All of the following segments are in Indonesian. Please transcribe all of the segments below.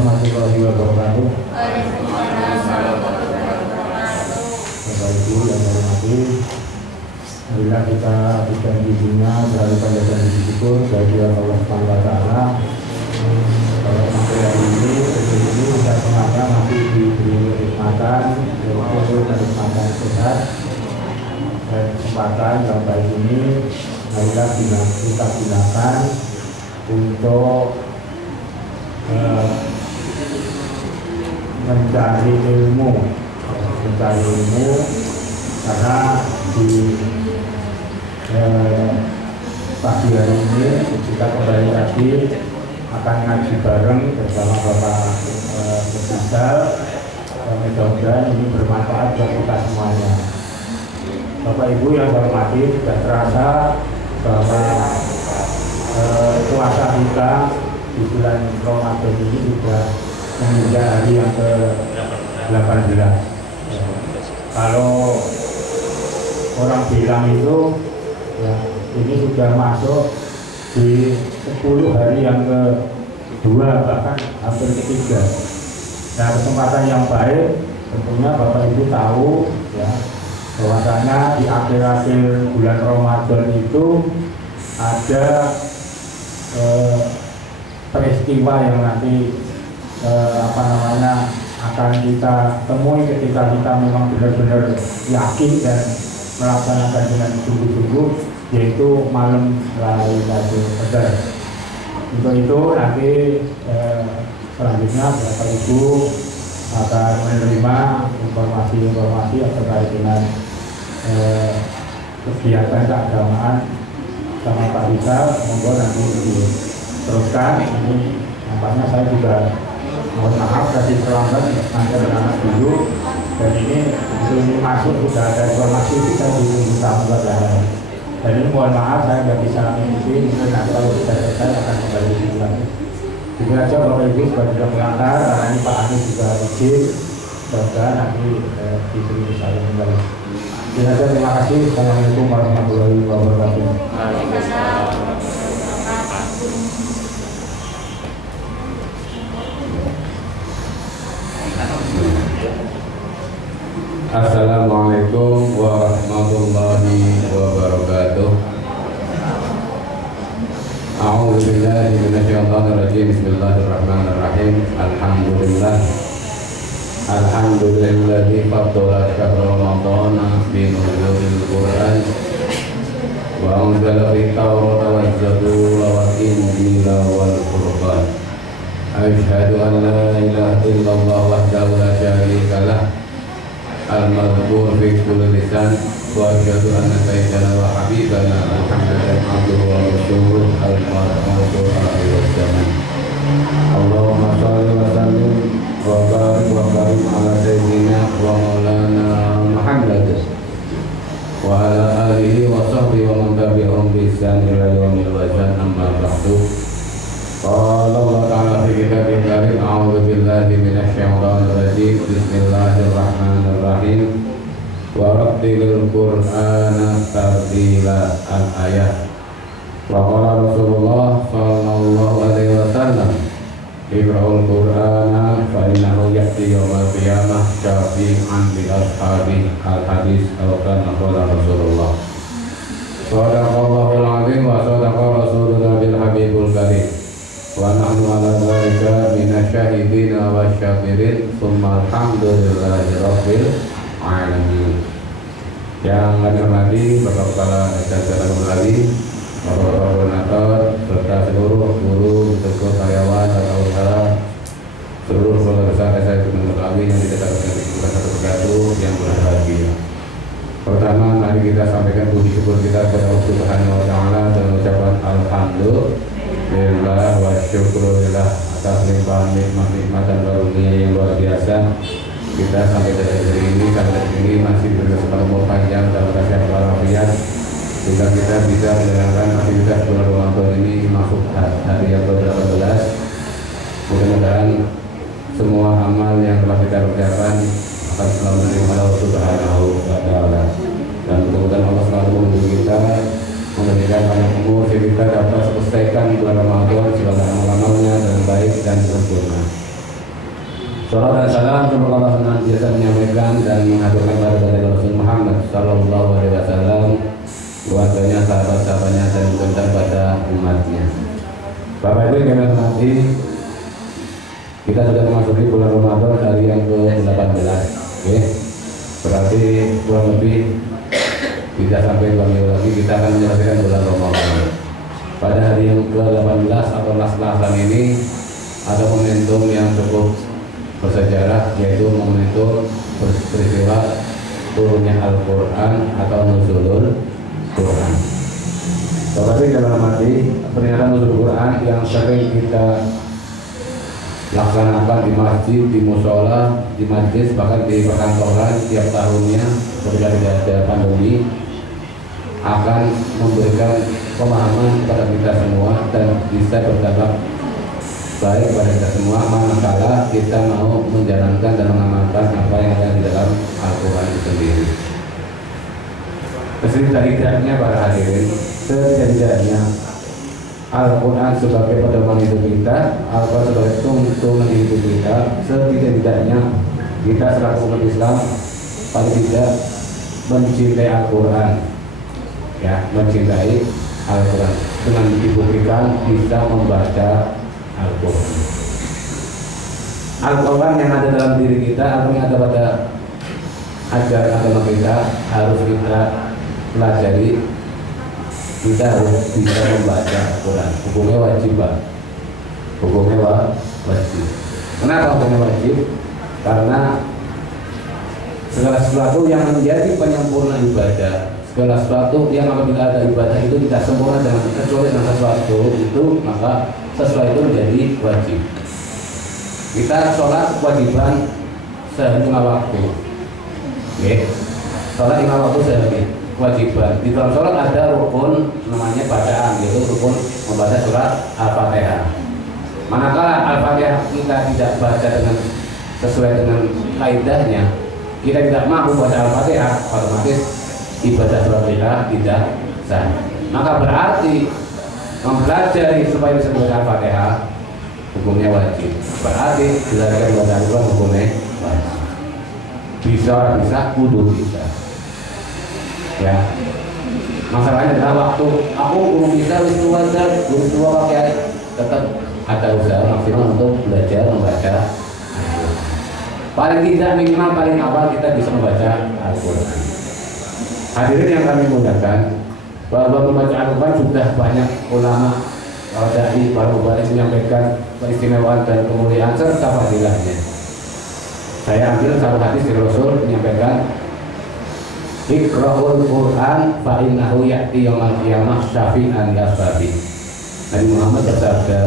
warahmatullahi wabarakatuh. Bapak Ibu yang saya hormati, marilah kita berikan izinnya selalu panjatkan puji syukur kehadirat Allah Subhanahu wa taala. Kalau sampai hari ini kita semuanya masih diberi kenikmatan, yaitu kenikmatan sehat dan kesempatan yang baik ini marilah kita gunakan untuk mencari ilmu karena di pagi hari ini kita kembali lagi akan ngaji bareng bersama Bapak Rizal. Mudah-mudahan ini bermanfaat buat kita semuanya. Bapak Ibu yang saya hormati, sudah terasa bahwa puasa kita di bulan Ramadan ini sudah menginjak hari yang ke-18. Kalau orang bilang itu ya, ini sudah masuk di 10 hari yang kedua, bahkan hampir ketiga. Nah, kesempatan yang baik tentunya Bapak Ibu tahu ya, bahwasanya di akhir-akhir bulan Ramadan itu ada peristiwa yang nanti akan kita temui ketika kita memang benar-benar yakin dan melaksanakan dengan sungguh-sungguh, yaitu malam Lailatul Qadar. Untuk itu nanti selanjutnya Bapak Ibu akan menerima informasi-informasi yang terkait dengan kegiatan keagamaan sama Pak Rizal. Monggo nanti diteruskan. Ini nampaknya saya juga mohon maaf tadi terlambat, nanti anak dulu. Dan ini masuk sudah ada informasi kita diminta pembelajaran. Dan ini mohon maaf saya nggak bisa mengikuti, mungkin nanti kalau sudah selesai akan kembali lagi. Jadi aja Bapak Ibu sudah mengantar, karena ini Pak Anies juga izin, semoga nanti diberi saya kembali. Jadi aja, terima kasih. Assalamualaikum warahmatullahi wabarakatuh. Assalamualaikum warahmatullahi wabarakatuh. A'udzu billahi minasyaitonir rajim. Bismillahirrahmanirrahim. Alhamdulilladzi faddala syahra ramadhana bi nuzulil Qur'an wa anzala fit tawrata waz zabura wal injila wal furqan. Asyhadu an la ilaha illallah wahdahu la syarika lah al-madhkur fi kulli lisan wa asyhadu anna sayyidana wa habibana Muhammadan abduhu wa rasuluhu al-marhumatu alaihi wasallam. Allahumma shalli wa sallim wa barik wa karim ala sayyidina wa maulana Muhammad wa ala alihi wa sahbihi wa man tabi'ahum bi ihsan ila yaumil wazan, amma ba'du. Qala Allah ta'ala fi kitabihil karim, a'udzu billahi minasyaitonir rajim. Bismillahirrahmanirrahim. Wa rattilil Qur'ana tartila. Al-ayat. Wa qala Rasulullah sallallahu alaihi wasallam, iqra'ul Qur'ana fa innahu ya'ti yaumal qiyamah syafi'an li ashabi. Al-hadis. Kana qala Rasulullah. Sadaqallahul azim wa sadaqa rasuluna bil habibul karim. Wa nahnu ala dzalika minasyahidina wa syakirin. Tsumma alhamdulillahi rabbil alamin. Yang kami hormati Bapak Kepala Jajaran Kembali, Bapak Koordinator, serta seluruh guru, beserta karyawan, tata usaha, seluruh keluarga besar SIP Gunung Betawi yang tidak dapat disebutkan satu persatu yang berbahagia. Pertama, mari kita sampaikan puji syukur kita kepada Allah Subhanahu wa taala dan ucapan alhamdulillah wa syukurillah atas limpahan nikmat dan karunia yang luar biasa. Kita sampai dari ini sampai ini masih berkesempatan umur panjang dalam kasih walafiat, sehingga kita bisa menjalankan aktivitas bulan Ramadan ini masuk hari yang ke-18. Mudah-mudahan semua amal yang telah kita kerjakan akan selalu menerima Allah Subhanahu wa taala, dan mudah-mudahan Allah selalu menunggu kita, memberikan banyak umur sehingga kita dapat selesaikan bulan Ramadan segala amal-amalnya dengan baik dan sempurna. Salam dan salam semoga Allah senantiasa menyampaikan dan mengaturkan kepada Rasul Muhammad Sallallahu Alaihi Wasallam, keluarganya, sahabat-sahabatnya dan juga pada umatnya. Bapak Ibu yang hormati, kita sudah memasuki bulan Ramadan hari yang ke-18. Oke, berarti kurang lebih tidak sampai 2 minggu lagi kita akan menyelesaikan bulan Ramadan. Pada hari yang ke-18 atau las-lasan ini ada momentum yang cukup bersejarah, yaitu momentum peristiwa turunnya Al-Quran atau nuzulul Quran. Tetapi dalam arti peringatan nuzul Quran yang sering kita laksanakan di masjid, di musola, di majlis, bahkan di perkantoran tiap tahunnya ketika tidak ada pandemi, akan memberikan pemahaman kepada kita semua dan bisa berdampak baik kepada kita semua manakala kita mau menjalankan dan mengamalkan apa yang ada di dalam Al-Quran itu sendiri. Setidak-tidaknya para hadirin, setidak-tidaknya Al-Quran sebagai pedoman hidup kita, Al-Quran sebagai tuntunan hidup kita, setidak-tidaknya kita selaku umat Islam paling tidak mencintai Al-Quran, ya, mencintai Al-Quran dengan dibuktikan bisa membaca Al-Quran. Al-Quran yang ada dalam diri kita, Al-Quran yang ada pada ajaran agama kita harus kita pelajari. Kita harus bisa membaca Al-Quran. Hukumnya wajib, Pak. Hukumnya wajib. Kenapa hukumnya wajib? Karena segala sesuatu yang menjadi penyempurna ibadah, segala sesuatu yang apabila ada ibadah itu tidak sempurna dengan kecuali dengan sesuatu itu, maka sesuatu itu menjadi wajib. Kita sholat kewajiban sehari 5 waktu. Oke. Sholat 5 waktu sehari kewajiban. Di dalam sholat ada rukun namanya bacaan, yaitu rukun membaca surat Al-Fatihah. Manakala Al-Fatihah kita tidak baca dengan sesuai dengan kaidahnya, kita tidak mampu baca Al-Fatihah, otomatis ibadah sholat kita tidak sah. Maka berarti mempelajari supaya bisa membaca Al-Fatihah hukumnya wajib. Berarti belajar membaca Al-Quran hukumnya wajib. Bisa orang bisa, kudu bisa. Ya, masalahnya adalah waktu aku belum bisa belum tua pakai, tetap ada usaha maksimal untuk belajar membaca Al-Quran. Paling tidak minimal paling awal kita bisa membaca Al-Quran. Hadirin yang kami muliakan, bahwa membaca Al-Quran sudah banyak ulama dai para mubarik menyampaikan keistimewaan dan kemuliaan serta fadilahnya. Saya ambil satu hadis dari Rasul menyampaikan, Iqra'ul Quran fa innahu ya'ti yaumil qiyamah syafi'an yasfafi. Nabi Muhammad bersabda,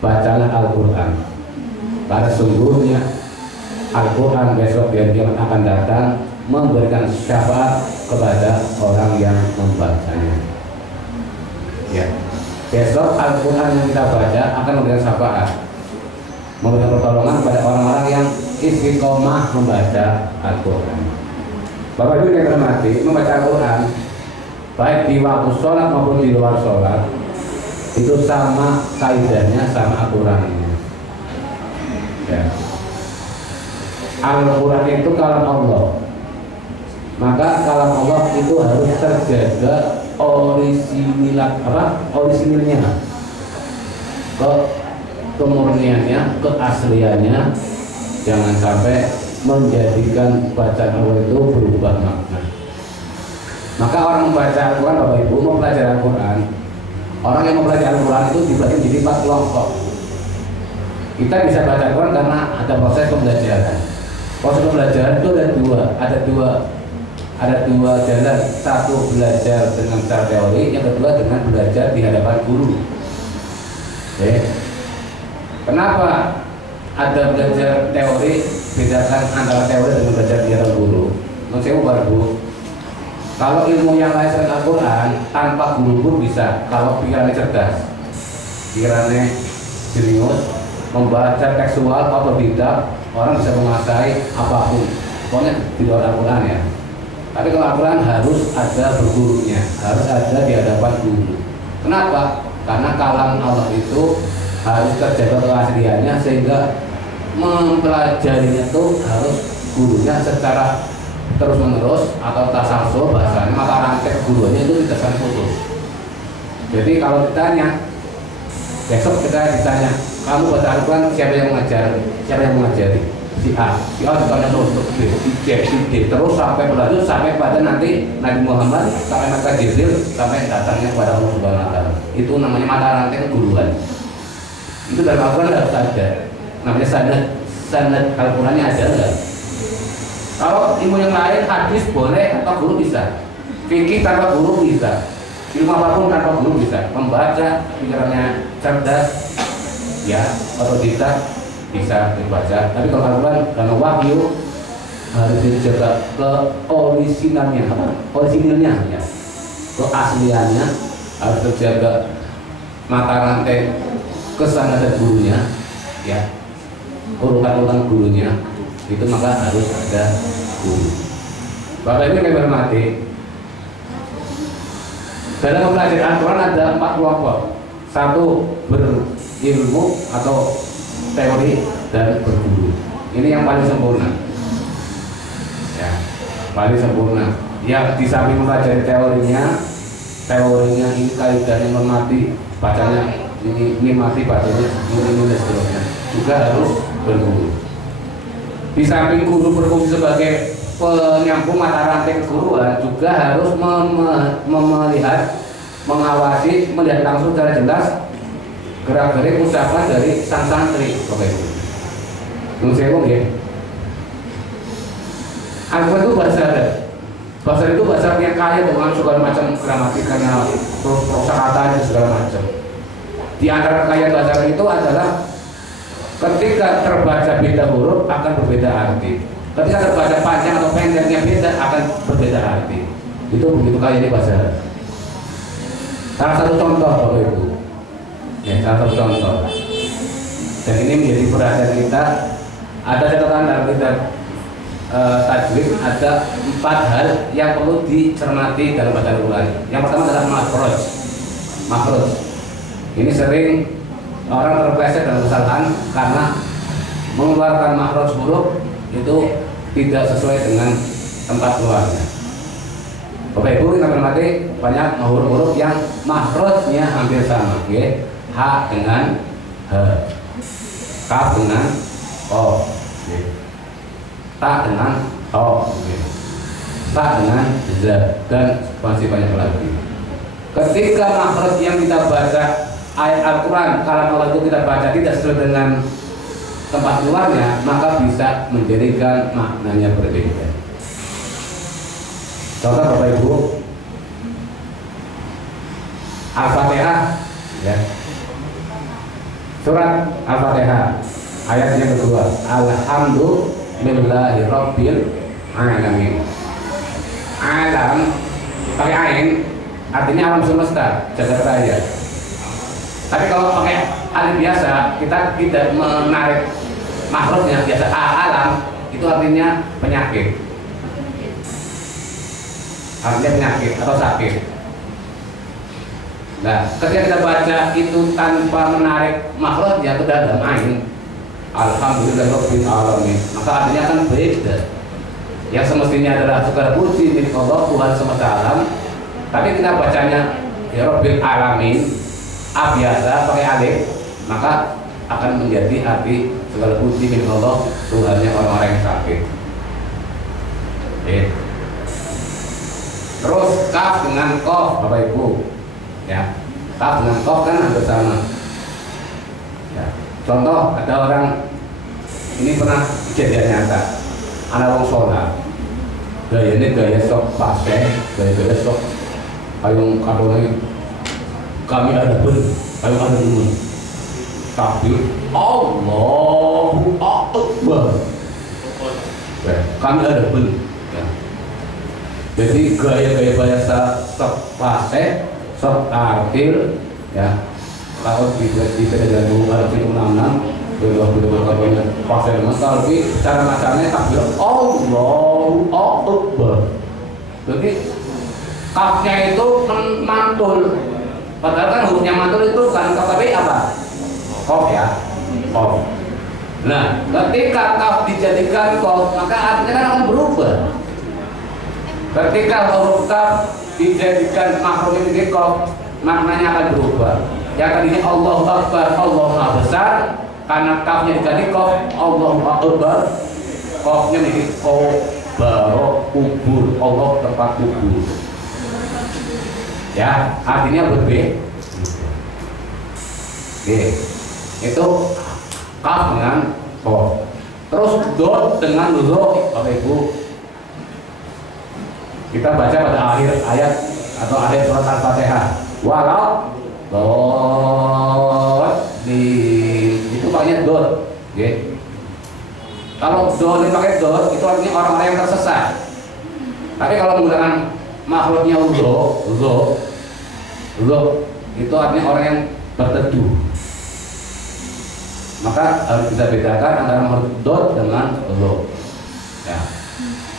bacalah Al-Quran karena sungguhnya Al-Quran besok di hari kiamat akan datang memberikan syafaat kepada orang yang membacanya. Ya, besok Al-Quran yang kita baca akan memberikan syafaat, memberikan pertolongan kepada orang-orang yang istiqomah membaca Al-Quran. Bapak Ibu yang terhormati, membaca Al-Quran baik di waktu sholat maupun di luar sholat itu sama kaidahnya, sama aturannya. Ya. Al-Quran itu kalam Allah, maka kalam Allah itu harus terjaga orisinilnya, kemurniannya, keasliannya, jangan sampai menjadikan bacaan Allah itu berubah makna. Maka orang membaca Al-Quran, Bapak Ibu, mempelajari Al-Quran, orang yang mempelajari Al-Quran itu dibagi jadi 4 kelompok. Kita bisa baca Al-Quran karena ada proses pembelajaran. Proses pembelajaran itu ada dua jalan. Satu belajar dengan cara teori, yang kedua dengan belajar di hadapan guru. Oke. Kenapa ada belajar teori? Bedakan antara teori dengan belajar di hadapan guru. Menurut saya baru. Kalau ilmu yang lain selain Al-Quran tanpa guru pun bisa. Kalau pikirannya cerdas, pikirannya jenius, membaca tekstual atau tidak, orang bisa menguasai apapun. Pokoknya di luar Al-Quran ya. Tapi kalau Al-Quran harus ada bergurunya, harus ada di hadapan guru. Kenapa? Karena kalam Allah itu harus terjaga keasliannya sehingga mempelajarinya itu harus gurunya secara terus menerus atau tasalsul bahasanya, mata rantai gurunya itu tidak akan putus. Jadi kalau ditanya, besok kita ditanya, kamu baca Al-Quran siapa yang mengajar? Siapa yang mengajari? Si A ditanya terus si C, si D, terus sampai berlanjut sampai pada nanti Nabi Muhammad, sampai maka Jibril, sampai datangnya kepada Allah Subhanahu Wa Taala. Itu namanya mata rantai keguruan. Itu dalam Al-Quran harus ada. Namanya sanad Al-Qurannya ada enggak? Kalau ilmu yang lain, hadis boleh atau guru bisa. Fikih tanpa guru bisa. Ilmu apapun tanpa guru bisa. Membaca pikirannya cerdas, ya, atau tidak bisa dibaca. Tapi kalau Al-Quran karena wahyu harus dijaga ke orisinalnya, orisinilnya, ya, keasliannya harus terjaga, mata rantai kesanadan gurunya, ya, urutan-urutan gurunya itu maka harus ada guru. Bapak Ibu yang hormati, dalam mempelajari Al-Quran ada 4 kelompok. Satu berilmu atau teori dan berguru. Ini yang paling sempurna, ya, paling sempurna. Yang di samping mempelajari teorinya ini kaidahnya mengerti, bacanya ini mati, bacanya ini nulis seterusnya. Juga harus berguru. Di samping guru berfungsi sebagai penyambung mata rantai keguruan, juga harus melihat, mengawasi, melihat langsung secara jelas gerak-gerik ucapan dari sang santri. Oke, nun sewu ya. Al-Quran itu bahasa Arab. Bahasa itu bahasa yang kaya dengan segala macam gramatikanya, terus kosakata dan segala macam. Di antara kekayaan bahasa Arab itu adalah ketika terbaca beda huruf akan berbeda arti. Ketika terbaca panjang atau pendeknya beda akan berbeda arti. Itu begitu kaya ini bahasa Arab. Salah satu contoh Bapak Ibu, ya, salah satu contoh. Dan ini menjadi perhatian kita. Ada catatan dalam kitab tajwid, ada 4 hal yang perlu dicermati dalam bacaan Al-Quran. Yang pertama adalah makhraj. Ini sering orang terpleset dalam kesalahan karena mengeluarkan makhraj huruf itu tidak sesuai dengan tempat keluarnya. Bapak Ibu kita hormati, banyak huruf-huruf yang makhrajnya hampir sama, ya. H dengan H, Kaf dengan O, ya. Ta dengan O, ya. Ta dengan Z, dan masih banyak lagi. Ketika makhraj yang kita baca ayat Al-Quran, kalam Allah itu kita baca tidak sesuai dengan tempat keluarnya, maka bisa menjadikan maknanya berbeda. Contoh Bapak Ibu, Al-Fatihah, ya. Surat Al-Fatihah ayat yang kedua, Alhamdulillahirabbil alamin. Alam pakai ain artinya alam semesta, jagat raya. Tapi kalau pakai alif biasa, kita tidak menarik makhrajnya biasa. Alam itu artinya penyakit, artinya penyakit atau sakit. Nah, ketika kita baca itu tanpa menarik makhrajnya ke dalam ain, Alhamdulillahirabbil alamin, maka artinya akan beda. Yang semestinya adalah segala puji milik Allah, Tuhan semesta alam, tapi kita bacanya ya Rabbil alamin, A biasa pakai alif, maka akan menjadi arti segala puji milik Allah, Tuhannya orang-orang yang sakit. Terus kaf dengan kof, Bapak Ibu, ya, kaf dengan kof kan hampir sama. Ya. Contoh, ada orang, ini pernah kejadian nyata, anak wong sholat, gayanya gaya sok paseh, gaya sok payung kadone kami ada pun, payung ada dulu, tapi Allahu Akbar, kami ada pun. Ya. Jadi gaya-gaya bahasa sok paseh, sok artil, ya. Kalau di dalam buku itu 66 beliau katanya pasal masal, tapi cara bacanya takbir Allahu Akbar. Jadi kafnya itu mantul, padahal kan hurufnya mantul itu kan kaf, tapi apa? Kof, ya, kof. Nah, ketika kaf dijadikan kof, maka artinya kan akan berubah. Ketika huruf kaf dijadikan makhluk ini kof, maknanya akan berubah. Yang tadinya Allahu Akbar, Allah Maha Besar, karena kafnya diganti kof, Allahu Akbar, kofnya menjadi baro kubur, Allah tempat kubur. Ya, artinya berbeda. Oke, itu kaf dengan kof. Terus dot dengan lo, Bapak Ibu. Kita baca pada akhir ayat atau akhir surat Al-Fatihah. Walau dot di itu pakainya dot. Oke. Kalau dot dipakai dot itu artinya orang-orang yang tersesat. Tapi kalau menggunakan makhluknya lo itu artinya orang yang berteduh. Maka harus kita bedakan antara makhluk dot dengan lo. Ya.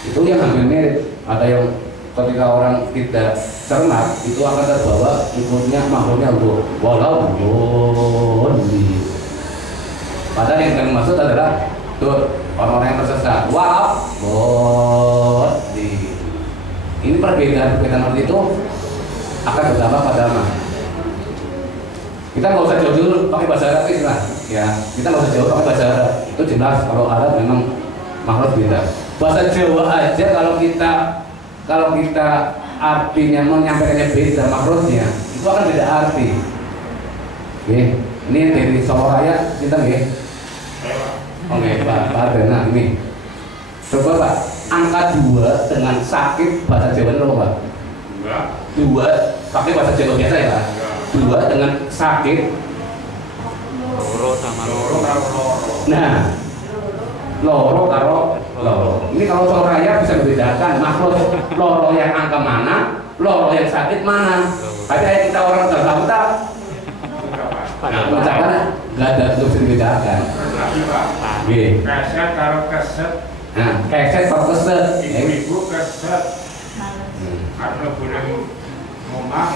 Itu yang hampir mirip. Ada yang ketika orang tidak cermat itu akan terbawa ikutnya makhluknya lo. Walau doli. Padahal yang kami maksud adalah dot, orang-orang yang tersesat. Walau doli. Ini perbedaan seperti itu akan berdampak pada mana? Kita nggak usah jauh-jauh pakai bahasa Arab lah, ya. Kita nggak usah jauh pakai bahasa Arab. Itu jelas kalau Arab memang makhluk beda. Bahasa Jawa aja kalau kita artinya menyampaikannya beda makhluknya, itu akan beda arti. Oke, ini dari Solo Raya, kita nggih. Oke, Pak Adena ini. Coba Pak, angka 2 dengan sakit bahasa Jawa itu apa Pak? 2 pakai bahasa Jawa biasa ya Pak? 2 dengan sakit loro sama loro. Nah, loro karo loro. Ini kalau Solo Raya bisa membedakan makhluk loro yang angka mana, loro yang sakit mana. Ada kita orang Jakarta. Nah, ucapan nggak ada untuk membedakan. Oke. Keset karo keset. Nah, keset karo keset. Ibu keset. Karena boleh ngomong.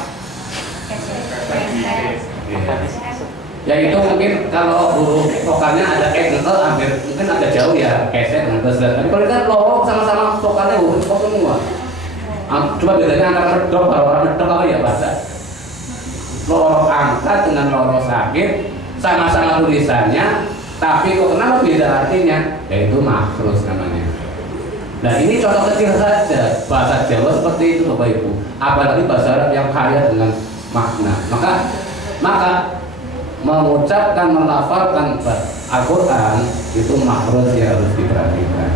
Ya itu mungkin kalau huruf vokalnya ada ngekel hampir mungkin agak jauh ya keset dengan keset. Tapi kalau kan loro sama-sama vokalnya huruf semua. Coba bedanya antara redok kalau orang redok apa ya bahasa? Loro angkat dengan loro sakit sama-sama tulisannya, tapi kok kenapa beda artinya? Yaitu makhrus namanya. Nah ini contoh kecil saja bahasa Jawa seperti itu Bapak Ibu. Apalagi bahasa Arab yang kaya dengan makna. Maka mengucapkan, melafalkan Al-Quran itu makhrus yang harus diperhatikan.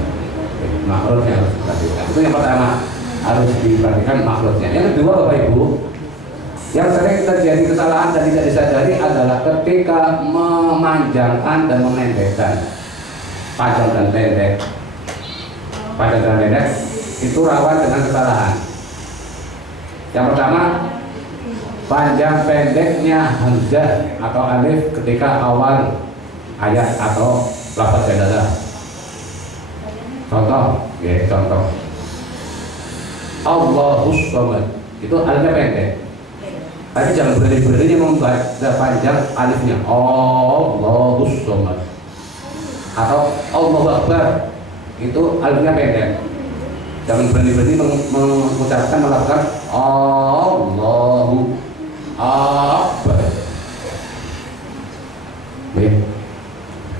Makhrus yang harus diperhatikan. Itu yang pertama, harus diperhatikan makhrusnya. Yang kedua Bapak Ibu, yang sering terjadi kesalahan dan tidak disadari adalah ketika memanjangkan dan memendekkan. Panjang dan pendek. Panjang dan pendek itu rawan dengan kesalahan. Yang pertama, panjang pendeknya hamzah atau alif ketika awal ayat atau lafaz jalalah. Contoh, ya contoh. Allahus Samad itu alifnya pendek. Tapi jangan berhenti membaca panjang alifnya. Allahus Samad atau Allahu Akbar itu alifnya pendek. Jangan berhenti mengucapkan melakukan Allahu Akbar.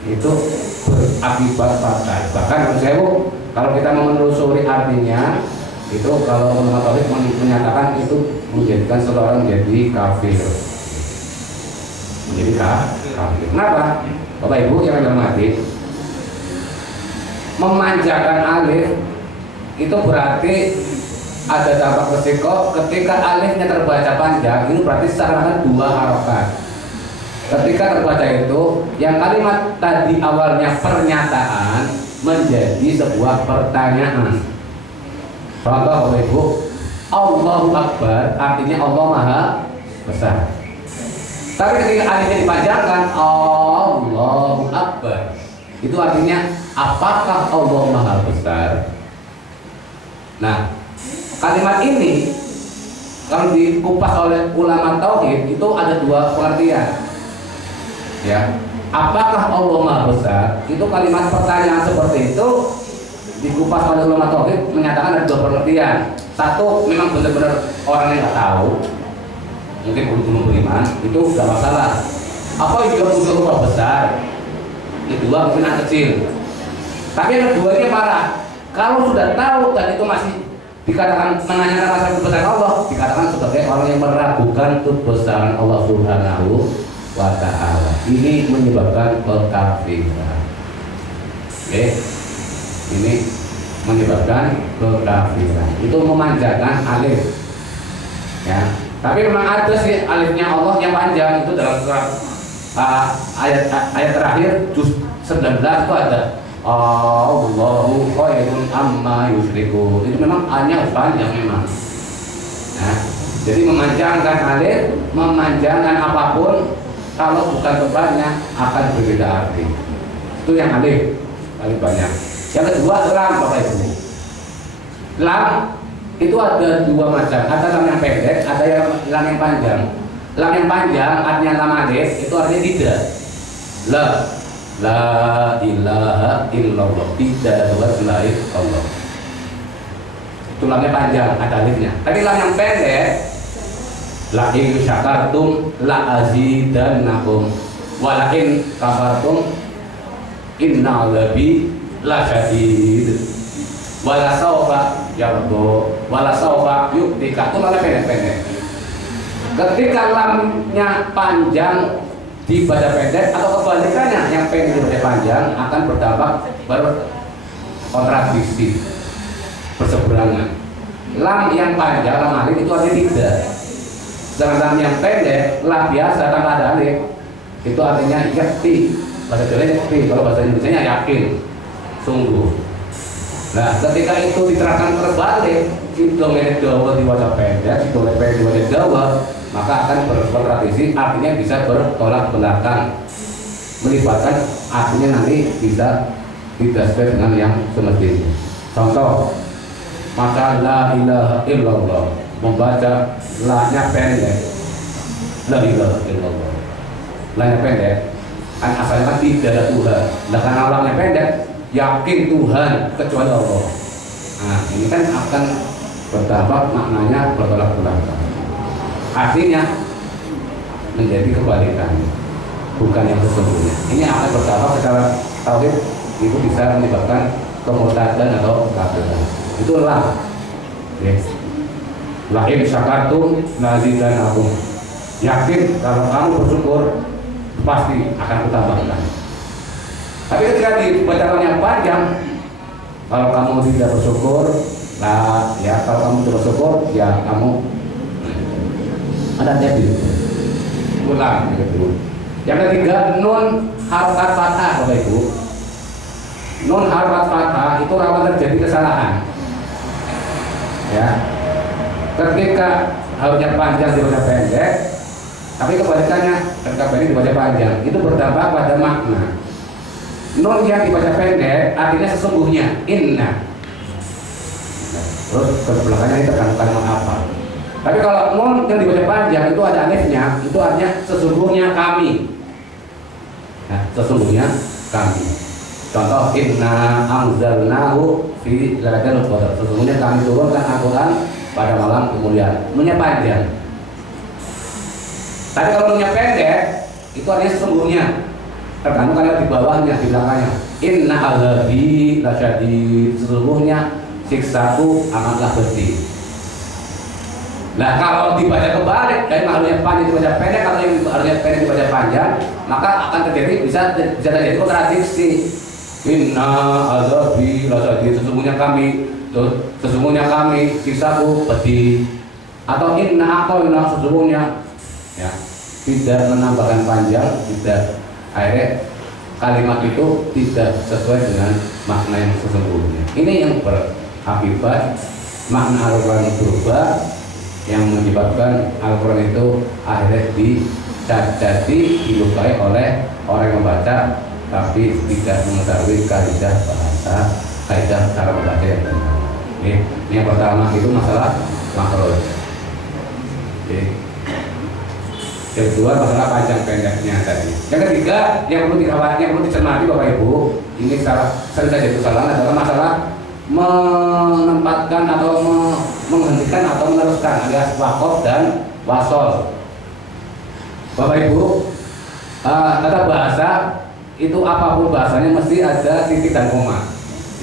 Itu berakibat fatal. Bahkan kalau kita menelusuri artinya, itu kalau ulama tauhid menyatakan itu menjadikan seseorang menjadi kafir. Menjadi kafir. Kenapa? Bapak Ibu yang hormati, memanjakan alif itu berarti ada dampak resiko ketika alifnya terbaca panjang. Ini berarti seakan-akan 2 harokat. Ketika terbaca itu, yang kalimat tadi awalnya pernyataan menjadi sebuah pertanyaan. Contoh Bapak Ibu, Allahu Akbar artinya Allah Maha Besar. Tapi ketika alifnya dipanjangkan Allahu Akbar, itu artinya apakah Allah Maha Besar? Nah, kalimat ini kalau dikupas oleh ulama tauhid itu ada 2 pengertian. Ya. apakah Allah Maha Besar? Itu kalimat pertanyaan seperti itu dikupas oleh ulama tauhid menyatakan ada dua pengertian. Satu, memang benar-benar orang yang nggak tahu, mungkin belum beriman, itu nggak masalah. Apa juga wujud Allah besar? Kedua, mungkin anak kecil. Tapi yang kedua ini parah. Kalau sudah tahu dan itu masih dikatakan menanyakan rasa kebesaran Allah, dikatakan sebagai orang yang meragukan kebesaran Allah Subhanahu wa Ta'ala. Ini menyebabkan kekafiran. Oke, ini menyebabkan kekafiran. Itu memanjakan alif. Ya, tapi memang ada sih alifnya Allah yang panjang, itu dalam surat ayat terakhir juz 19 itu ada Allahu khairun amma yusyrikun. Itu memang hanya panjang memang. Nah, jadi memanjangkan alif, memanjangkan apapun kalau bukan tempatnya akan berbeda arti. Itu yang alif banyak. Yang kedua lam, Bapak Ibu. Lam itu ada dua macam, ada lam yang pendek, ada yang lam yang panjang. Lam yang panjang artinya lam alif itu artinya tidak. La ilaha illallah, tidak ada selain Allah. Itu lamnya panjang, ada alifnya. Tapi lam yang pendek, la in syakartum la azidannakum wa la in kafartum inna labi la syadid wa la sawfa yardo wa la sawfa yu'tika. Itu lamnya pendek-pendek. Ketika lamnya panjang dibaca pendek atau kebalikannya, yang pendek dibaca panjang akan berdampak berkontradiksi, berseberangan. Lam yang panjang, lam alif itu artinya tidak. Sedangkan lam yang pendek, lam biasa tanpa ada alif, itu artinya yakti. Bahasa Jawa yakti, kalau bahasa Indonesia yakin, sungguh. Nah, ketika itu diterangkan terbalik, si domene dawa dibaca pendek, si domene pendek dibaca dawa, maka akan berkontradiksi, artinya bisa bertolak belakang, melibatkan artinya nanti bisa tidak sesuai dengan yang semestinya. Contoh, maka la ilaha illallah, membaca la-nya pendek, la ilaha illallah, la-nya pendek, kan asalnya kan tidak ada Tuhan. Nah, karena lamnya pendek, yakin Tuhan kecuali Allah. Nah, ini kan akan berdampak maknanya bertolak belakang. Artinya menjadi kebalikannya, bukan yang sesungguhnya. Ini akan berdampak secara tauhid, itu bisa menyebabkan kemurtadan atau kekafiran. Itu lam. Yes. La in syakartum lazidanakum. Yakin kalau kamu bersyukur pasti akan kutambahkan. Tapi ketika dibaca yang panjang, kalau kamu tidak bersyukur, nah ya kalau kamu tidak bersyukur, ya kamu ada jadi ulang gitu. Yang ketiga, nun harokat fathah, Bapak Ibu. Nun harokat fathah itu rawan terjadi kesalahan. Ya, ketika harusnya panjang dibaca pendek, tapi kebalikannya ketika pendek dibaca panjang, itu berdampak pada makna. Nun yang dibaca pendek artinya sesungguhnya, inna. Terus ke belakangnya itu kandungan apa? Tapi kalau nun yang dibaca panjang itu ada alifnya, itu artinya sesungguhnya kami. Nah, sesungguhnya kami. Contoh, inna anzalnahu fi lailatul qadar. Sesungguhnya kami turunkan Al-Quran pada malam kemuliaan. Nunnya panjang. Tapi kalau nunnya pendek, itu artinya sesungguhnya. Tergantung kalau di bawahnya, di belakangnya. Inna azabi lasyadid. Sesungguhnya siksaku amatlah pedih. Nah, kalau dibaca kebalik, dari harusnya panjang dibaca pendek, kalau yang harusnya pendek dibaca panjang, maka akan terjadi bisa terjadi kontradiksi. Inna azabi lasyadid, sesungguhnya kami siksaku pedih. Atau inna aqalna, sesungguhnya ya, tidak menambahkan panjang, tidak, akhirnya kalimat itu tidak sesuai dengan makna yang sesungguhnya. Ini yang berakibat makna Al-Quran berubah, yang menyebabkan Al-Quran itu akhirnya dicacati, dilukai oleh orang yang membaca tapi tidak mengetahui kaidah bahasa, kaidah cara membaca yang benar. Ini yang pertama itu masalah makhraj. Yang kedua masalah panjang pendeknya tadi. Yang ketiga yang perlu dicermati Bapak Ibu, ini sering saja kesalahan adalah masalah menempatkan atau menghentikan atau meneruskan alias wakaf dan wasol. Bapak Ibu, kata bahasa itu apapun bahasanya mesti ada titik dan koma,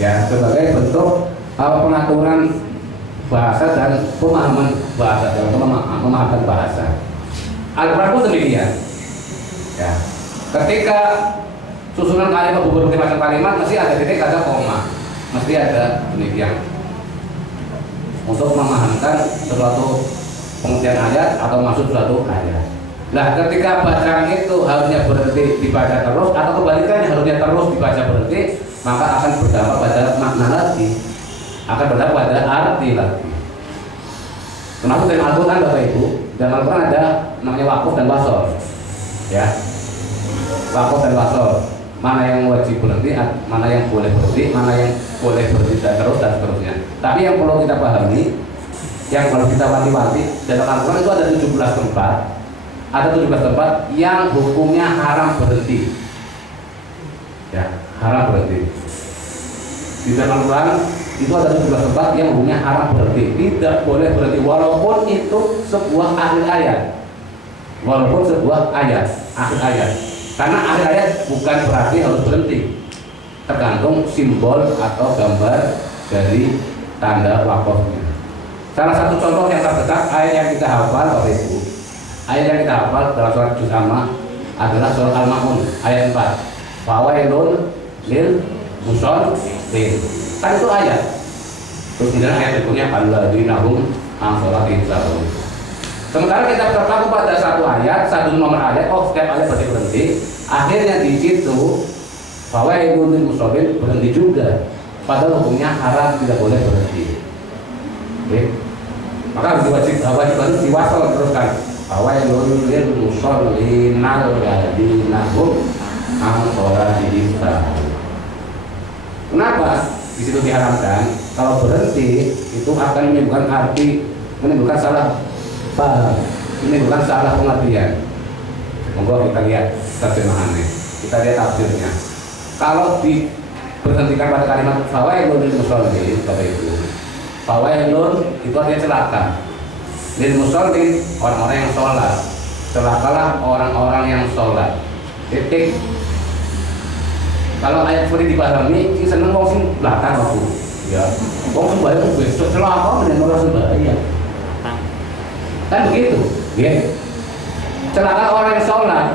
ya, sebagai bentuk pengaturan bahasa dan pemahaman bahasa dan memahami bahasa. Al-Quran pun demikian, ya. Ketika susunan kalimat berbagai macam kalimat mesti ada titik, ada koma, mesti ada demikian untuk memahamkan suatu pengertian ayat atau maksud suatu ayat. Nah, ketika bacaan itu harusnya berhenti dibaca terus atau kebalikannya harusnya terus dibaca berhenti, maka akan berdampak pada makna lagi, akan berdampak pada arti lagi. Kenapa dalam Al-Quran Bapak Ibu? Dalam Al-Quran ada namanya wakaf dan wasol, ya. Wakaf dan wasol, mana yang wajib berhenti, mana yang boleh berhenti, mana yang boleh berhenti dan terus dan seterusnya. Tapi yang perlu kita pahami, yang perlu kita wanti-wanti, dalam Al-Quran itu ada 17 tempat. Ada 17 tempat yang hukumnya haram berhenti, ya, haram berhenti. Di dalam Al-Quran itu ada 17 tempat yang hukumnya haram berhenti, tidak boleh berhenti walaupun itu sebuah akhir ayat, walaupun sebuah ayat, akhir ayat. Karena akhir ayat bukan berarti harus berhenti, tergantung simbol atau gambar dari tanda wakafnya. Salah satu contoh yang terdekat ayat yang kita hafal Bapak Ibu, ayat yang kita hafal dalam surat Juz Amma adalah surat Al-Ma'un ayat 4. Fawailun lil musallin. Kan itu ayat. Terus kemudian ayat berikutnya alladzina hum an sholatihim sahun. Sementara kita terpaku pada satu ayat, satu nomor ayat, setiap ayat berhenti. Akhirnya di situ fawailun lil musallin berhenti juga. Padahal hukumnya haram, tidak boleh berhenti. Oke. Maka harus diwasal teruskan. Fawailun lil musallin alladzina hum an sholatihim sahun. Kenapa di situ diharamkan? Kalau berhenti itu akan menimbulkan arti, menimbulkan salah paham, menimbulkan salah pengertian. Monggo kita lihat terjemahannya, kita lihat tafsirnya. Kalau diberhentikan pada kalimat fawailun lil musallin, Bapak Ibu, fawailun itu artinya celaka. Lil musallin, orang-orang yang sholat. Celakalah orang-orang yang sholat. Titik. Kalau ayat seperti dipahami, si seneng wong sing belakang aku, ya. Wong sembahyang besok celaka meneng ora sembahyang. Kan begitu, ya. Celaka orang yang sholat.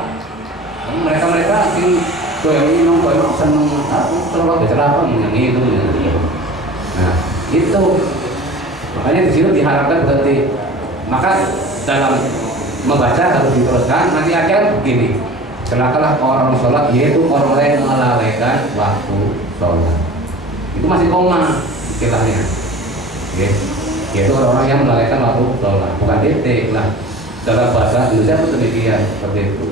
Mereka sing doyan minum, doyan seneng, aku celaka celaka yang itu. Nah, itu. Makanya di sini diharapkan berhenti. Maka dalam membaca harus diteruskan. Nanti akan begini. Celakalah orang sholat, yaitu orang lain melalaikan waktu sholat. Itu masih koma istilahnya, yaitu orang-orang yang melalaikan waktu sholat, bukan titik. Nah, dalam bahasa Indonesia itu demikian, seperti itu.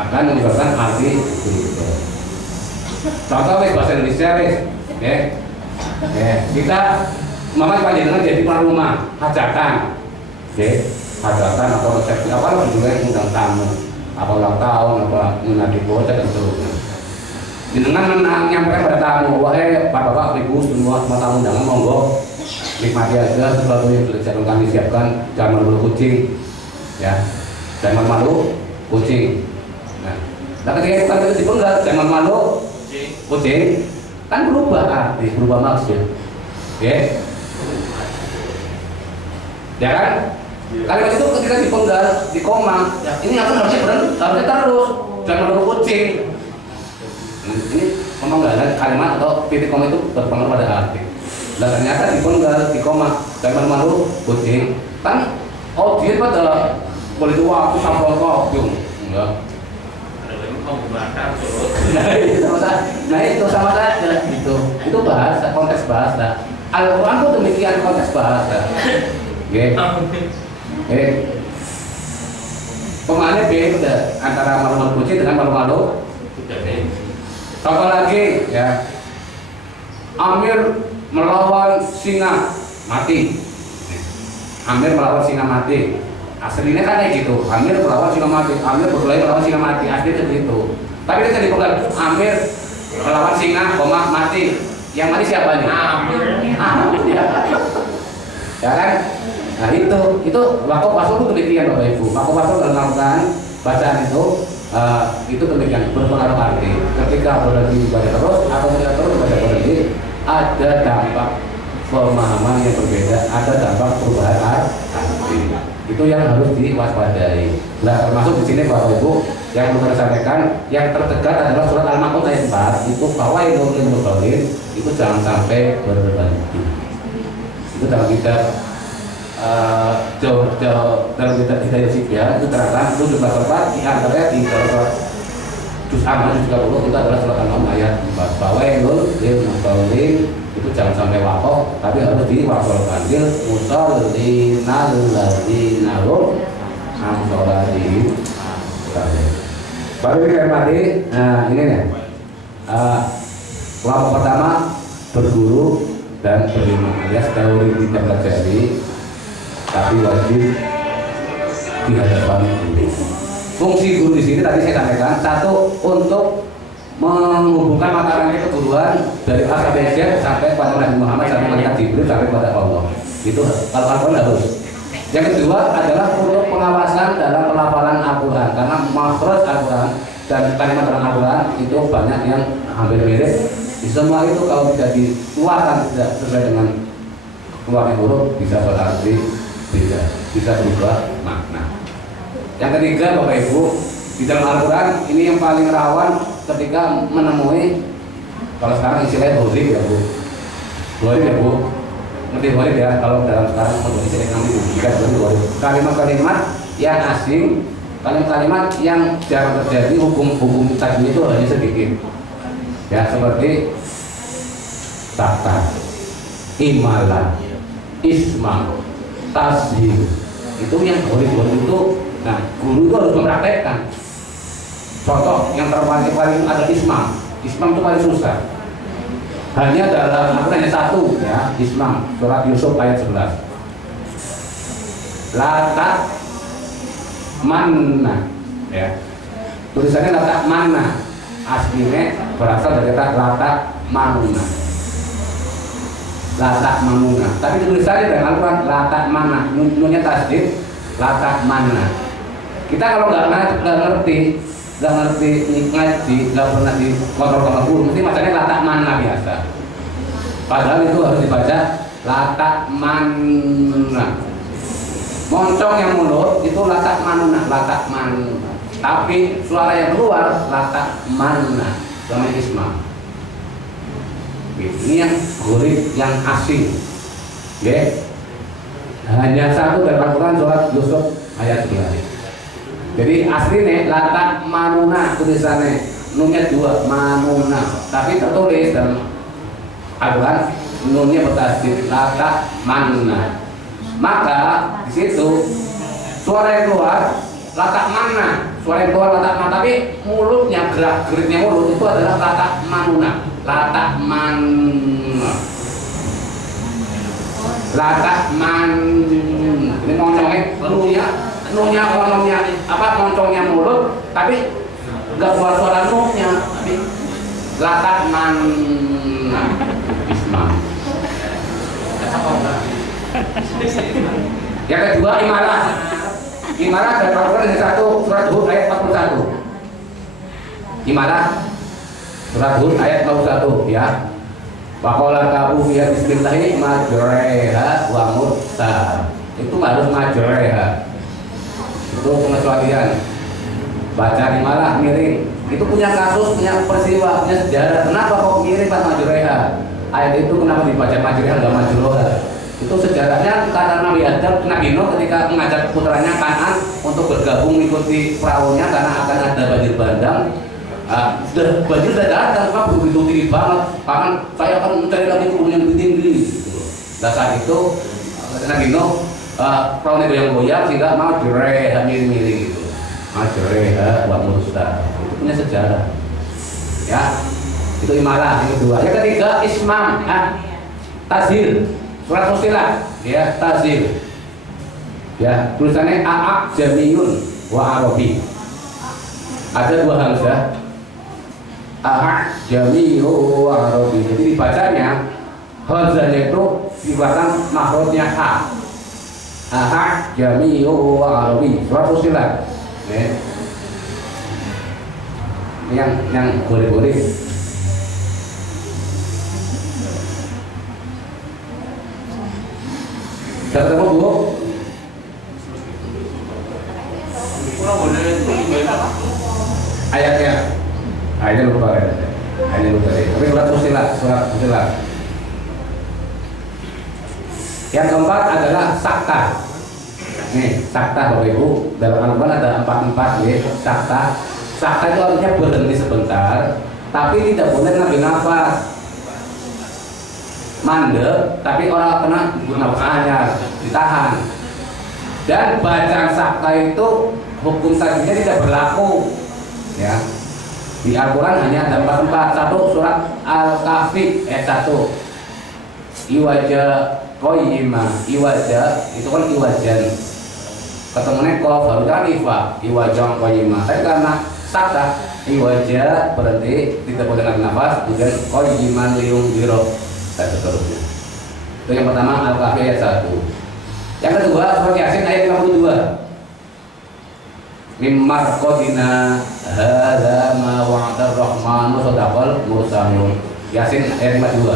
Akan menyebabkan arti itu. Contoh bahasa Indonesia, kita mama panjenengan jadi tuan rumah, hajatan, hajatan atau resepsi apa juga yang undang tamu. Apa ulang tahun, apa menghadiri bocah dan seterusnya. Dengan menyampaikan pada tamu, wahai bapak-bapak, ibu, semua tamu undangan, monggo nikmati aja sesuatu yang sudah kami siapkan. Jangan malu kucing, ya. Jangan malu kucing. Nah, ketika kita dipenggal, jangan malu kucing, kan berubah arti, berubah maksud, ya kan? Kalimat itu ketika dipenggal, di koma, ya, ini akan harusnya terus, jangan malu kucing. Ini pemenggalan kalimat atau titik koma itu berpengaruh pada arti. Dan ternyata dipenggal, di koma, jangan malu kucing. Kan dia pada boleh tua aku sampel kok, enggak. Nah itu sama saja gitu. Itu bahasa, konteks bahasa. Al-Quran itu demikian konteks bahasa. Pemahamannya beda antara malu-malu kucing dengan malu-malu. Contoh lagi, ya. Amir melawan singa mati. Amir melawan singa mati. aslinya kan kayak gitu, Amir melawan singa mati, Amir berkelahi melawan singa mati, asli segitu. Tapi kita dipegang Amir melawan singa, mati. Yang mati siapanya? Amir. Ya. Ya kan? Nah itu wakaf pasal itu demikian Bapak Ibu. Wakaf pasal dalam melakukan bacaan itu demikian berpengaruh arti. Ketika berhenti baca terus atau tidak terus baca berhenti, ada dampak pemahaman yang berbeda, ada dampak perubahan arti. Itu yang harus diwaspadai. Nah termasuk di sini Bapak Ibu yang perlu saya sampaikan, yang terdekat adalah surat Al-Ma'un ayat 4 itu bahwa itu jangan sampai berhenti. Itu dalam kitab dalam kitab Hidayah Sibya itu terangkan itu jumlah tempat di antaranya di surat juz amma juz 30 itu adalah surat Al-Ma'un ayat 4 bahwa itu jangan sampai wakaf tapi harus diwakafkan musallinal ladzina hum an sholatihim baru ini mati. Nah ini nih wakaf pertama berguru dan berlima alias teori tidak terjadi tapi wajib di hadapan guru. Fungsi guru di sini tadi saya sampaikan, satu untuk menghubungkan mata rantai keguruan dari A sampai Z sampai pada Nabi Muhammad sampai malaikat Jibril sampai pada Allah. Itu kalau Al-Quran harus. Yang kedua adalah untuk pengawasan dalam pelafalan Al-Quran karena makhraj Al-Quran dan kalimat dalam Al-Quran itu banyak yang hampir mirip. Semua itu kalau tidak dikeluarkan tidak sesuai dengan keluarnya huruf bisa berarti beda, bisa berubah makna. Yang ketiga Bapak Ibu di dalam Al-Quran ini yang paling rawan ketika menemui kalau sekarang istilahnya gharib ya Bu, gharib ya Bu, ngerti gharib ya kalau dalam sekarang untuk istilah kami bukan gharib, kalimat-kalimat yang asing, kalimat-kalimat yang jarang terjadi, hukum-hukum tajwid itu hanya sedikit. Ya seperti tata, imalah, isma, tashil itu yang gharib itu. Nah guru itu harus mempraktekkan. Contoh yang terpaling ada ismam itu paling susah. Hanya dalam hanya satu ya, ismam surat Yusuf ayat 11. Latak manna ya. Tulisannya latak manna. Aslinya berasal dari kata latak manuna. Latak manuna. Tapi tulisannya dengan Al-Quran latak manna. Nunnya tasdid latak manna. Kita kalau nggak ngerti ngaji, nggak pernah dikontrol sama guru, mesti macamnya latak mana biasa. Padahal itu harus dibaca latak mana. Moncong yang mulut itu latak mana, latak mana. Tapi suara yang keluar latak mana, sama isma. Ini yang gurih, yang asing. Ya. Hanya satu dari Al-Quran surat Yusuf ayat 3. Jadi aslinya latak manuna tulisannya nunnya 2 manuna, tapi tertulis dalam Al-Quran nunnya bertasdid latak manuna. Maka di situ suara yang keluar latak mana, suara yang keluar latak mana, tapi mulutnya gerak-geriknya mulut itu adalah latak manuna, latak manuna, latak man. Ini moncongnya nunya moncongnya mulut tapi nggak keluar suara nunya, tapi latak man isma. Yang kedua imalah dari Al-Quran yang satu surat Hud ayat 41. Imalah surat Hud ayat 41 ya. Waqala kabu ya bismillahi majreha wa mursa. Itu harus majreha. Itu pengecualian. Baca imalah miring. Itu punya kasus, punya peristiwa, punya sejarah. Kenapa kok miring pas majreha? Ayat itu kenapa dibaca majreha enggak majroha? Itu sejarahnya karena Nabi Adam, Nabi Nuh ketika mengajak putranya Kan'an untuk bergabung mengikuti perahunya karena akan ada banjir bandang. Banjir sudah datang, Pak, begitu tinggi banget. Bahkan saya akan mencari lagi kebun yang lebih tinggi. Dan saat itu Nabi Nuh perahunya goyang-goyang sehingga mau direha miring-miring gitu. Majreha wa mursa. Itu punya sejarah. Ya, itu imalah yang kedua. Yang ketiga ismam, tazhir. Surat Fussilat ya, tazhir. Ya, tulisannya a'ak jamiyun wa arabi. Ada dua hamzah. A'ak jamiyun wa arabi. Jadi dibacanya hamzahnya itu dibacaan makhrajnya a. A'ak jamiyun wa arabi. Surat Fussilat. Ya. Yang boleh-boleh. Sudah ketemu Bu? Ayatnya lupa ya. Tapi surat Fussilat. Yang keempat adalah sakta. Nih, sakta Bapak Ibu. Dalam Al-Quran ada 4 ya, sakta. Sakta itu artinya berhenti sebentar, tapi tidak boleh ngambil nafas. Mandek, tapi orang kena nafasnya ditahan. Dan bacaan sakta itu hukum tajwidnya tidak berlaku. Ya. Di Al-Quran hanya ada 4 tempat. Satu surat Al-Kahfi ayat 1. Iwaja qayyima, iwaja itu kan iwajan. Ketemunya qaf baru kan ifa, iwajan qayyima. Tapi karena sakta iwaja berhenti, tidak boleh ngambil nafas, kemudian qayyiman liung biro dan seterusnya. Itu yang pertama Al-Kahfi ayat 1. Yang kedua surat Yasin ayat 52. Mimmar qadina hadza ma wa'ada ar-rahmanu sadaqal mursalun. Yasin ayat 52.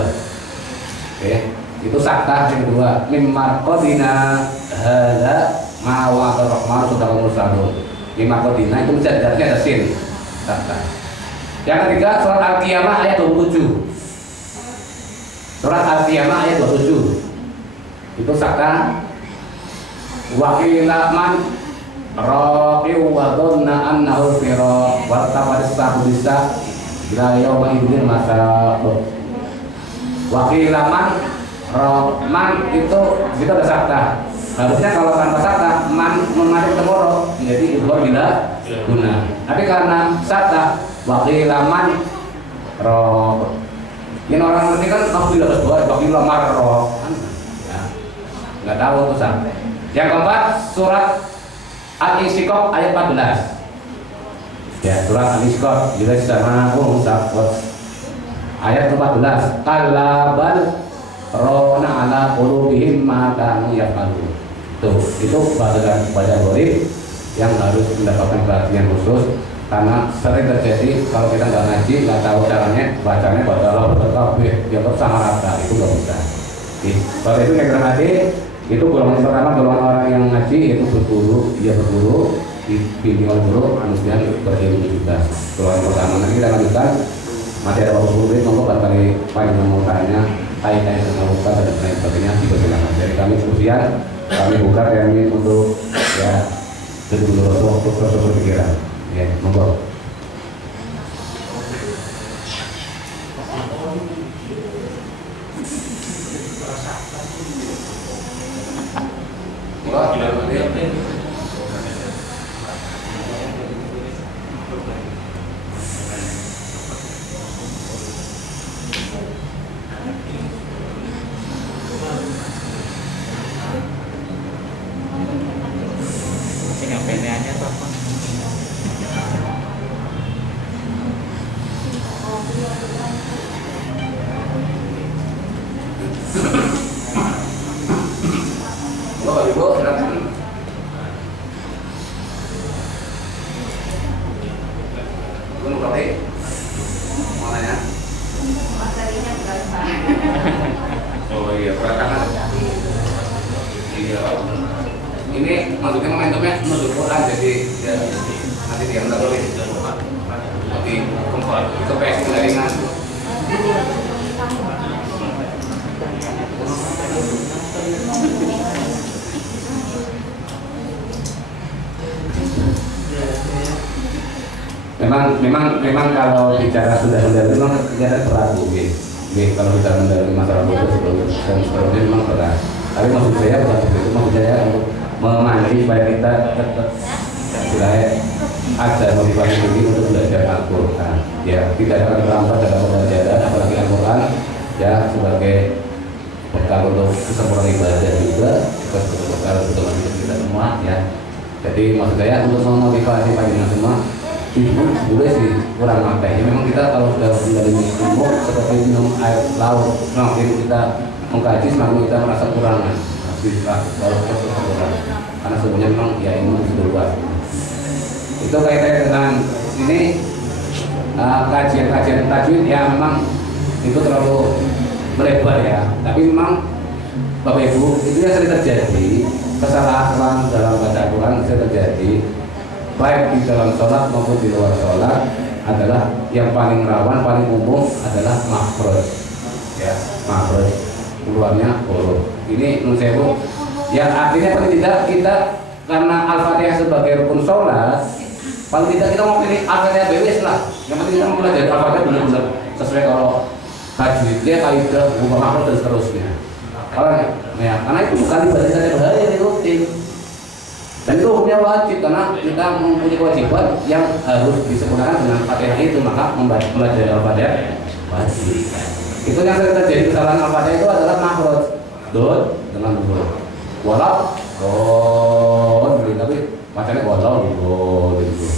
Oke, itu sakta yang kedua. Mimmar qadina hadza ma wa'ada ar-rahmanu sadaqal mursalun. Mimmar qadina itu bisa artinya ada sin. Sakta. Yang ketiga surat Al-Qiyamah ayat 27. Surat Al-Qiyamah ayat 27. Itu sakta. Wa qila man raqiu wa dhanna annahu al-firaq wa tafaris sabisa ila yauma idzin masaq. Wa qila man itu ada sakta. Harusnya kalau tanpa sakta man memakai temoro menjadi idgham bila guna. Tapi karena sakta wa qila man ini orang ngerti kan kamu tidak harus buat wa qila marro. Ya. Enggak tahu tuh sakta. Yang keempat surat Al-Insyiqaq ayat 14. Ya, surat Al-Insyiqaq juga sama Muhammad ayat 14. Kalla bal rona ala qulubihim ma kanu yafalun. Tuh, itu baca gharib yang harus mendapatkan perhatian khusus karena sering terjadi kalau kita nggak ngaji, nggak tahu caranya, bacanya baca kabeh, dianggap sama rata, itu nggak bisa. Kalau itu yang terhati itu golongan pertama, golongan orang yang ngaji itu berguru, dia berguru, dibimbing oleh guru, kemudian berilmu juga. Golongan pertama. Nanti kita lanjutkan. Masih ada waktu guru, monggo barangkali panjang mau tanya, kaitannya dengan buka dan lain sebagainya dipersilakan. Jadi kami kemudian kami buka kami untuk ya kedua waktu proses berpikiran. Ya, monggo. Yang pendeknya tuh apa? Ibu, silakan. Ibu mau kopi? Mau nanya? Materinya berapa? Oh iya, perhatikan. Iya. Ini maksudnya momentumnya menuju Quran, jadi ya, nanti dia nggak boleh. Nanti ke PS jaringan. Memang kalau bicara sudah mendalami memang kegiatan berat Bu. Kalau bicara mendalami masalah bodoh sebelumnya memang berat. Tapi maksud saya bukan seperti itu, maksud saya untuk memanggil supaya kita tetap ada motivasi tinggi untuk belajar Al-Quran. Ya, tidak akan terlambat dalam pembelajaran, apalagi Al-Quran ya sebagai bekal untuk kesempurnaan ibadah juga, bekal untuk kita semua. semua ya. Jadi maksud saya untuk memotivasi panjenengan semua, ibu boleh sih kurang makan. Ya memang kita kalau sudah menjalani ilmu seperti minum air laut, semakin kita mengkaji semakin kita merasa kurang. Kalau kurang, karena sebenarnya memang ya ilmu sudah luas. Itu kaitannya dengan ini kajian-kajian tajwid yang memang itu terlalu melebar ya. Tapi memang Bapak Ibu itu yang sering terjadi, kesalahan dalam baca Al-Quran sering terjadi baik di dalam sholat maupun di luar sholat adalah yang paling rawan, paling umum adalah makhraj ya, makhraj keluarnya huruf. Ini menurut saya Bu, yang artinya paling tidak kita karena Al-Fatihah sebagai rukun sholat, paling tidak kita mau pilih Al-Fatihah bebas lah. Yang penting kita mau belajar Al-Fatihah benar-benar sesuai kalau tajwidnya, kaidah, huruf makhraj dan seterusnya. Kalau ya, karena itu bukan ibadah setiap hari yang rutin. Dan itu hukumnya wajib karena kita mempunyai kewajiban yang harus disempurnakan dengan Fatihah itu, maka belajar Al-Fatihah wajib. Itu yang sering terjadi kesalahan Al-Fatihah itu adalah makhraj dot dengan huruf. Walau tapi macamnya walau gitu.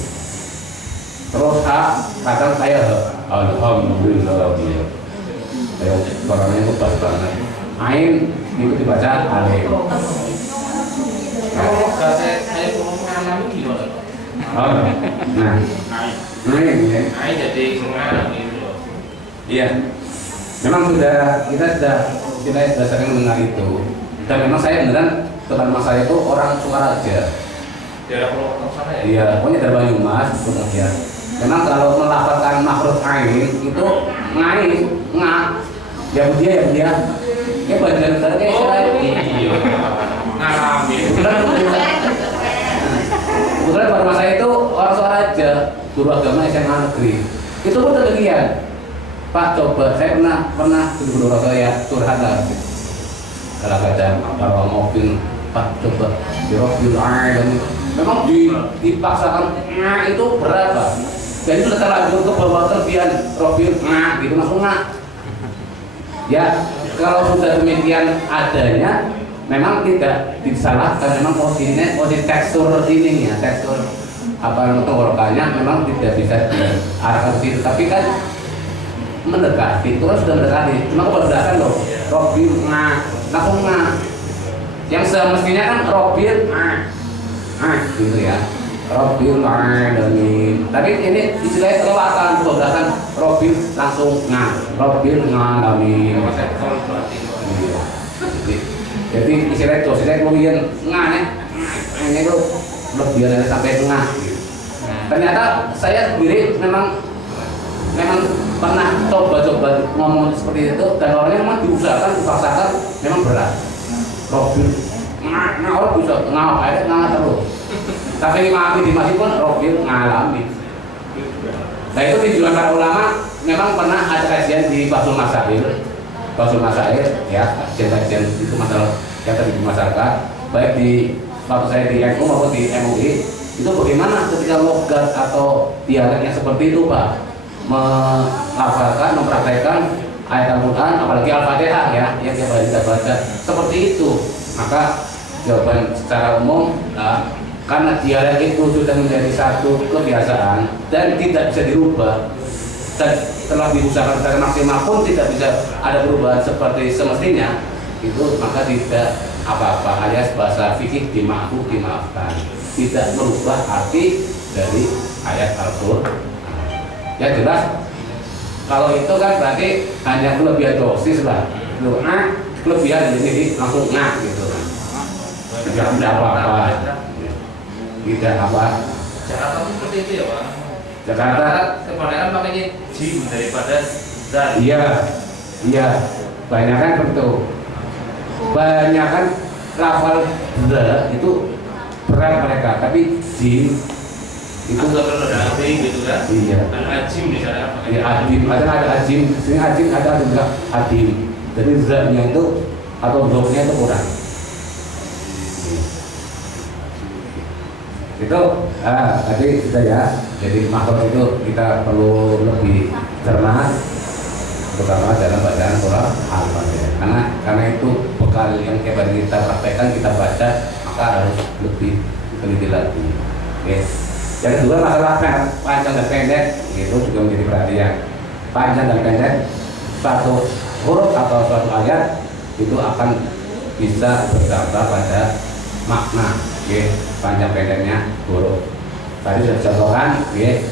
Terus kadang saya alhamdulillah ya suaranya itu pas banget. Ain itu dibaca alif. Kalau saya mengalami gimana? Nah, ain ya. Ain jadi mengalami gitu. Iya. Memang kita sudah sering mendengar itu. Dan memang saya beneran teman mas saya itu orang Sukaraja. Daerah Pulau sana ya? Iya, pokoknya dari Banyumas ya. Memang kalau melafalkan makhraj ain itu ngain, ya dia. Ya bagian besarnya iya. Ngalamin. Kebetulan pada masa itu orang Sukaraja, guru agama SMA negeri. Itu pun demikian. Pak coba, saya pernah guru saya curhat lah. Kalau baca kalau mobil, Pak coba dirofil air, memang dipaksakan itu berapa? Jadi sudah terlanjur ke bawah kelebihan rofil gitu langsung ya. Kalau sudah demikian adanya, memang tidak disalahkan. Memang posisi tekstur ininya, tekstur apa tenggorokannya memang tidak bisa diarahkan ke situ. Tapi kan mendekati, terus sudah mendekati. Cuma kebablasan loh, Robil langsung Yang semestinya kan Robil gitu ya. Robil demi. Tapi ini istilahnya kelewatan kebablasan Robil langsung Robil demi. Jadi istilahnya dosisnya kemudian ini itu lebihan sampai tengah. Ternyata saya sendiri memang pernah coba ngomong seperti itu dan orangnya memang diusahakan, dipaksakan memang berat. Robil orang bisa terus. Tapi imami di masjid pun Robil ngalami. Nah itu tujuan para ulama memang pernah ada kajian di Basul Masail ya, kajian itu masalah yang terjadi di masyarakat, baik di waktu saya di NU maupun di MUI. Itu bagaimana ketika logat atau dialek yang seperti itu Pak melafalkan, mempraktekkan ayat Al-Quran, apalagi Al-Fatihah ya, yang kita baca seperti itu. Maka jawaban secara umum karena dialek itu sudah menjadi satu kebiasaan dan tidak bisa dirubah, dan telah diusahakan secara maksimal pun tidak bisa ada perubahan seperti semestinya, itu maka tidak apa-apa, alias bahasa fikih dimaafkan, tidak merubah arti dari ayat Al-Quran. Ya jelas, kalau itu kan berarti hanya kelebihan dosis lah, kelebihan jadi langsung gitu kan, tidak apa-apa. Tidak apa. Jakarta pun seperti itu ya Pak. Jakarta kebanyakan makanya jim daripada zat. Iya, banyak kan begitu. Banyak kan lafal the itu berat mereka, tapi jim itu ada abing gitu kan. Iya. Ada ajim di sana. Iya, adim, ada ajim, sini ajim ada juga adim. Jadi zatnya itu atau dognya itu kurang. Itu tadi sudah ya. Jadi makhluk itu kita perlu lebih cermat, terutama dalam bacaan Quran Al-Fatihah. Karena itu bekal yang kita praktekkan, kita baca, maka harus lebih teliti lagi. Oke. Yang kedua masalah panjang dan pendek itu juga menjadi perhatian. Panjang dan pendek satu huruf atau suatu ayat itu akan bisa berdampak pada makna. Oke. Panjang pendeknya huruf. Tadi sudah contohkan. Oke.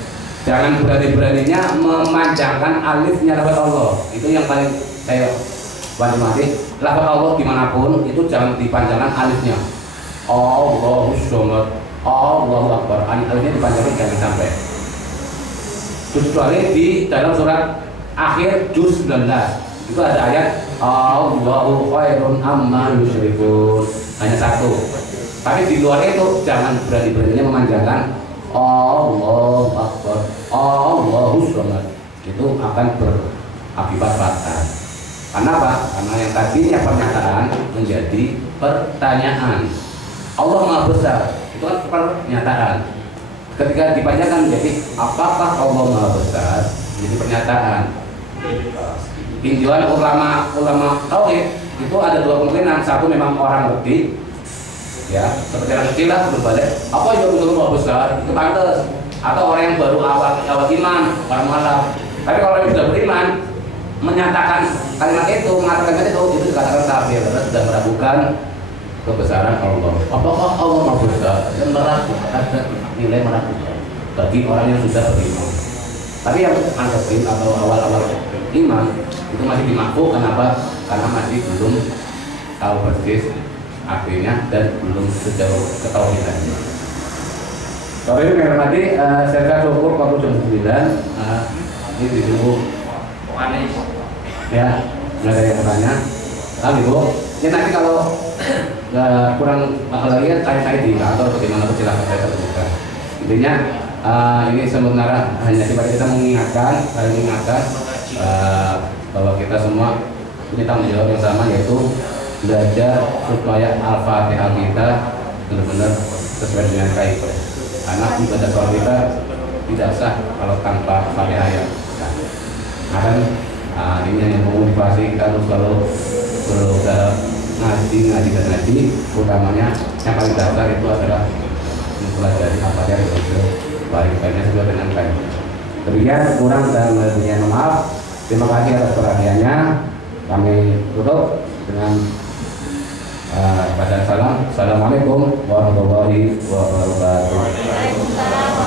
Jangan berani-beraninya memanjangkan alifnya lafaz Allah. Itu yang paling saya wanti-wanti. Lafaz Allah dimanapun itu jangan dipanjangkan alifnya. Allahu Samad, Allahu Akbar. Alifnya dipanjangkan jangan sampai. Kecuali di dalam surat akhir juz 19 itu ada ayat Allahu khairun amma yusyrikun. Hanya satu. Tapi di luar itu jangan berani-beraninya memanjangkan Allahu Akbar, Allahu Samad. Itu akan berakibat fatal. Karena apa? Karena yang tadinya pernyataan menjadi pertanyaan. Allah Maha Besar, itu kan pernyataan. Ketika dipanjangkan menjadi apakah Allah Maha Besar, jadi pernyataan. Tinjauan ulama tauhid itu ada dua kemungkinan. Satu memang orang ngerti, ya seperti yang kecil lah belum balik apa yang betul mau besar itu pantas, atau orang yang baru awal iman orang malam. Tapi kalau yang sudah beriman menyatakan kalimat itu, mengatakan kalimat itu dikatakan kafir karena sudah meragukan kebesaran Allah. Apakah Allah Maha Besar? Dan meragukan, ada nilai meragukan bagi orang yang sudah beriman. Tapi yang anggapin atau awal-awal iman itu masih dimakfu. Kenapa? Karena masih belum tahu persis artinya dan belum sejauh ketauhidannya. Kalau ini menghormati saya syukur waktu jam 9 ini ditunggu ya, nggak ada yang bertanya. Lalu Bu, ya nanti kalau kurang lagi kan saya di kantor bagaimana silakan saya terbuka. Intinya ini sebenarnya hanya sebagai kita mengingatkan bahwa kita semua punya tanggung jawab yang sama, yaitu belajar supaya Al-Fatihah kita benar-benar sesuai dengan baik. Karena ibadah sholat kita tidak sah kalau tanpa Fatihah yang sah. Ini yang memotivasi kita untuk selalu berusaha ngaji, utamanya yang paling dasar itu adalah mempelajari Al-Fatihah yang baik-baiknya sesuai dengan baik. Demikian kurang dan lebihnya maaf. Terima kasih atas perhatiannya. Kami tutup dengan baca salam. Assalamualaikum warahmatullahi wabarakatuh. Waalaikumsalam.